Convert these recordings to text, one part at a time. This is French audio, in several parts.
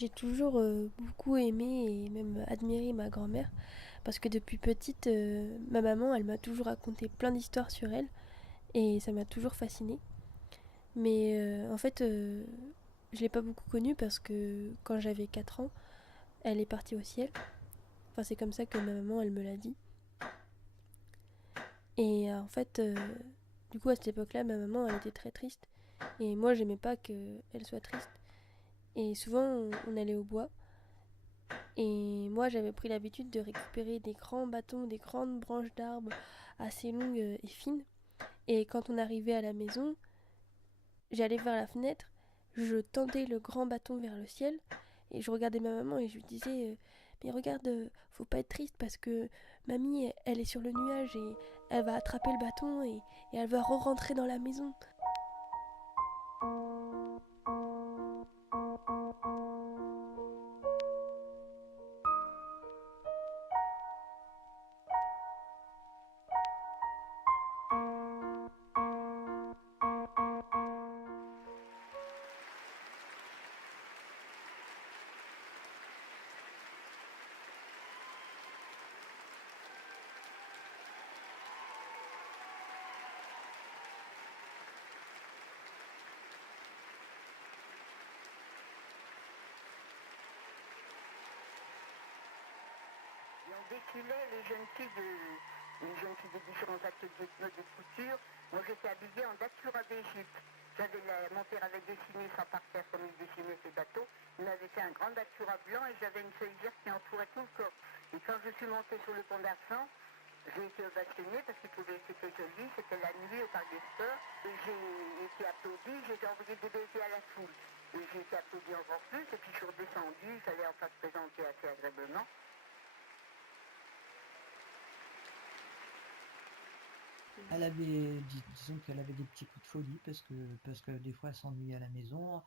J'ai toujours beaucoup aimé et même admiré ma grand-mère parce que depuis petite, ma maman, elle m'a toujours raconté plein d'histoires sur elle et ça m'a toujours fascinée. Mais en fait, je l'ai pas beaucoup connue parce que quand j'avais 4 ans, elle est partie au ciel. Enfin, c'est comme ça que ma maman, elle me l'a dit. Et en fait, du coup, à cette époque-là, ma maman, elle était très triste. Et moi, j'aimais pas qu'elle soit triste. Et souvent, on allait au bois. Et moi, j'avais pris l'habitude de récupérer des grands bâtons, des grandes branches d'arbres assez longues et fines. Et quand on arrivait à la maison, j'allais vers la fenêtre, je tendais le grand bâton vers le ciel et je regardais ma maman et je lui disais mais regarde, faut pas être triste parce que mamie, elle est sur le nuage et elle va attraper le bâton et elle va re-rentrer dans la maison. Et on défilait les jeunes filles des différents ateliers de mode et de couture. Moi j'étais habillée en datura d'Égypte. Mon père avait dessiné sans parterre comme il dessinait ses bateaux. Il m'avait fait un grand datura blanc et j'avais une feuille verte qui entourait tout le corps. Et quand je suis montée sur le pont d'Argent, j'ai été ovationnée parce qu'il trouvait que c'était joli, c'était la nuit au parc des sports. Et j'ai été applaudie, j'ai envoyé des baisers à la foule. Et j'ai été applaudie encore plus, et puis je suis redescendue, il fallait enfin se présenter assez agréablement. Elle avait, disons qu'elle avait des petits coups de folie parce que des fois elle s'ennuyait à la maison.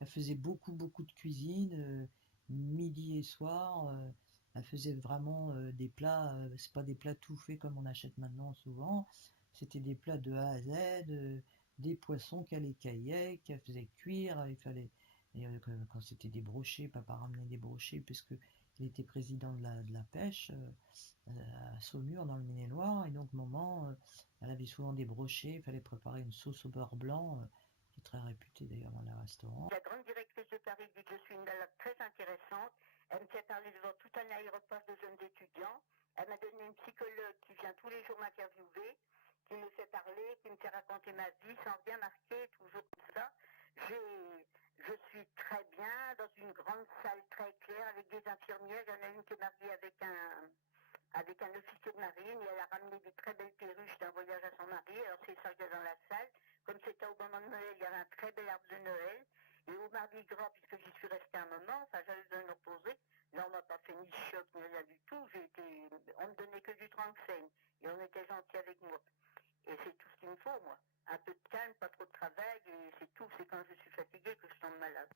Elle faisait beaucoup de cuisine, midi et soir. Elle faisait vraiment des plats, c'est pas des plats tout faits comme on achète maintenant souvent. C'était des plats de A à Z, des poissons qu'elle écaillait, qu'elle faisait cuire. Il fallait, et, quand c'était des brochets, papa ramenait des brochets puisque il était président de la pêche. À Saumur dans le Maine-et-Loire et donc maman elle avait souvent des brochets, il fallait préparer une sauce au beurre blanc qui est très réputée d'ailleurs dans les restaurants. La grande directrice de Paris dit que je suis une malade très intéressante. Elle me fait parler devant tout un aéroport de jeunes étudiants. Elle m'a donné une psychologue qui vient tous les jours m'interviewer, qui me fait parler, qui me fait raconter ma vie sans rien marquer, toujours comme ça. Je suis très bien dans une grande salle très claire avec des infirmières. Il y en a une qui est mariée avec un officier de marine et elle a ramené des très belles perruches d'un voyage à son mari. Alors c'est ça qu'il y a dans la salle. Comme c'était au moment de Noël, il y avait un très bel arbre de Noël. Et au Mardi Gras, puisque j'y suis restée un moment, enfin j'avais besoin de me reposer, là on m'a pas fait ni choc ni rien du tout. On me donnait que du transeigne et on était gentil avec moi. Et c'est tout ce qu'il me faut, moi. Un peu de calme, pas trop de travail, et c'est tout. C'est quand je suis fatiguée que je tombe malade.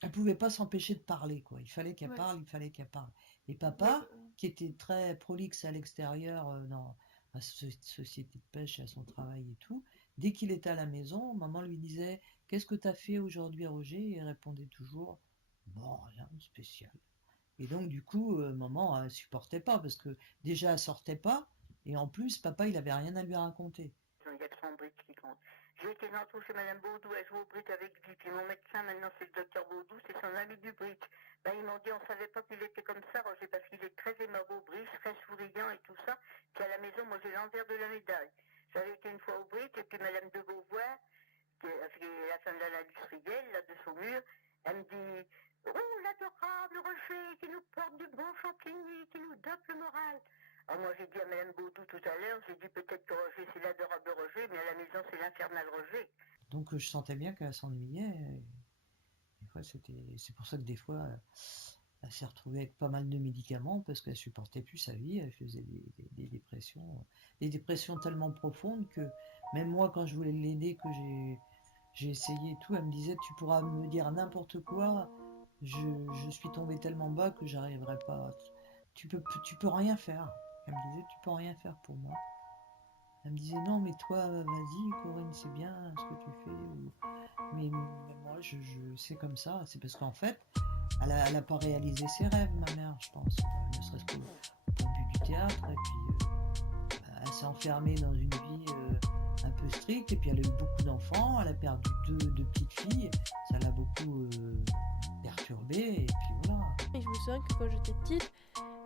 Elle pouvait pas s'empêcher de parler quoi, il fallait qu'elle Ouais. parle, il fallait qu'elle parle. Et Mais, papa, qui était très prolixe à l'extérieur dans la société de pêche, à son travail et tout, dès qu'il était à la maison, maman lui disait qu'est-ce que t'as fait aujourd'hui Roger? Et il répondait toujours bon rien de spécial. Et donc, du coup, maman, elle supportait pas parce que déjà, elle sortait pas. Et en plus, papa, il avait rien à lui raconter. Il y a que son bridge qui compte. J'ai été tantôt chez Madame Baudou, elle joue au bridge avec lui. Puis mon médecin, maintenant, c'est le docteur Baudou, c'est son ami du bridge. Ben, ils m'ont dit, on savait pas qu'il était comme ça, Roger, parce qu'il est très aimable au bridge, très souriant et tout ça. Puis à la maison, moi, j'ai l'envers de la médaille. J'avais été une fois au bridge, et puis Madame de Beauvoir, qui est la femme de l'industriel, là, de Saumur, elle me dit, oh, l'adorable Roger, qui nous porte du bon champigny, qui nous dope le moral. Alors moi j'ai dit à Madame Baudou tout à l'heure, j'ai dit peut-être que Roger c'est l'adorable Roger, mais à la maison c'est l'infernal Roger. Donc, je sentais bien qu'elle s'ennuyait. Des fois, c'est pour ça que des fois, elle s'est retrouvée avec pas mal de médicaments parce qu'elle supportait plus sa vie. Elle faisait des dépressions tellement profondes que même moi, quand je voulais l'aider, que j'ai essayé tout, elle me disait, tu pourras me dire n'importe quoi. Je suis tombée tellement bas que j'arriverai pas. Tu peux rien faire. Elle me disait, tu peux rien faire pour moi. Elle me disait, non, mais toi, vas-y, Corinne, c'est bien ce que tu fais. mais moi, c'est comme ça. C'est parce qu'en fait, elle a pas réalisé ses rêves, ma mère, je pense. Ne serait-ce qu'au but du théâtre. Et puis, elle s'est enfermée dans une vie un peu stricte. Et puis, elle a eu beaucoup d'enfants. Elle a perdu deux petites filles. Ça l'a beaucoup perturbée. Et puis, voilà. Et je me souviens que quand j'étais petite,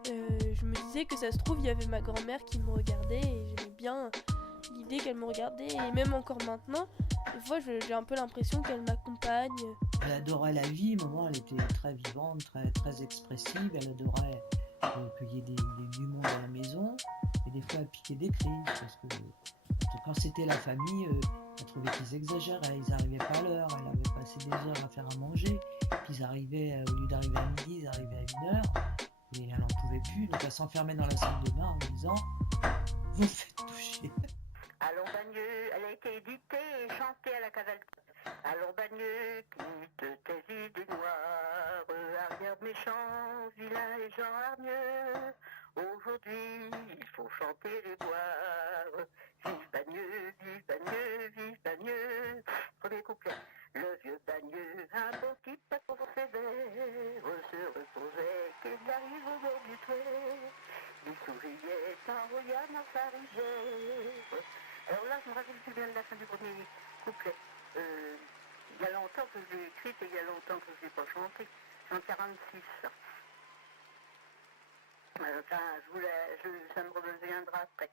je me disais que ça se trouve, il y avait ma grand-mère qui me regardait et j'aimais bien l'idée qu'elle me regardait. Et même encore maintenant, des fois, j'ai un peu l'impression qu'elle m'accompagne. Elle adorait la vie, maman, elle était très vivante, très expressive, elle adorait qu'il y ait du monde à la maison, et des fois elle piquait des crises, parce que quand c'était la famille, elle trouvait qu'ils exagéraient, ils n'arrivaient pas à l'heure, elle avait passé des heures à faire à manger, puis ils arrivaient, au lieu d'arriver à midi, ils arrivaient à 1h, et elle n'en pouvait plus, donc elle s'enfermait dans la salle de bain en disant « Vous me faites toucher ». Allons Bagneux, elle a été éditée et chantée à la cavalcade. Allons Bagneux, quitte tes idées noires, arrière méchant, vilain et gens hargneux. Aujourd'hui, il faut chanter les boires. Vive Bagneux, vive Bagneux, vive Bagneux. Premier couplet. Le vieux Bagneux, un beau type pas trop sévère, se reposait qu'il arrive au bord du trait. Il souriait en regardant sa rivière. Alors là, je me rappelle plus bien de la fin du premier couplet. Il y a longtemps que je l'ai écrite et il y a longtemps que je ne l'ai pas chantée. C'est en 46. Enfin, ça me reviendra après.